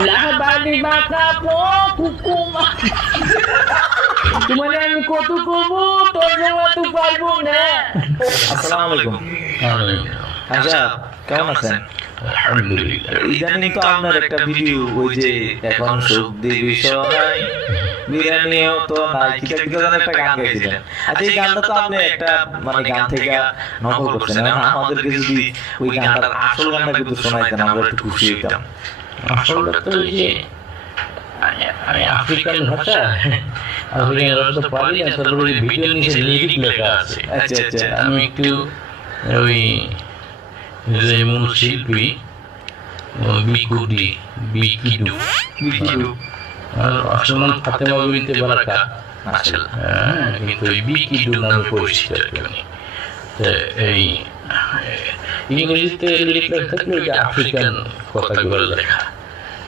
লাহাবাদি মাথা পো কুকুমা তোমার আমি কত কব তোর জমা তো পারবো না। আসসালামু আলাইকুম। আচ্ছা, কেমন আছেন? আলহামদুলিল্লাহ। ইদানিং তো আপনার একটা ভিডিও ওই যে এখন সবজি বিষয় বিরিয়ানিও তো নাই, কিটা কিটা যেন একটা গান গাইছিলেন। আচ্ছা, এই গানটা তো আপনি একটা মানে গান থেকে নকল করছেন। এখন আমাদেরকে যদি ওই গানটার আসল গানটা কিন্তু শোনাইতেন আমরা একটু খুশি হইতাম। আসলে তো ওই যে আমি আফ্রিকান ভাষা আফ্রিকান ভাষা তো পারি না, তারপরে ভিডিও নিচে লিরিক লেখা আছে। আচ্ছা আচ্ছা, আমি একটু ওই যে মূল শিল্পী বিকিডু আর আসমান ফাতেমা বিনতে বারাকা, কিন্তু ওই বিকিডু নামে পরিচিত আর কি উনি। তো এই ইংরেজিতে লিরিক লেখা থাকলে ওই যে আফ্রিকান কথাগুলো লেখা।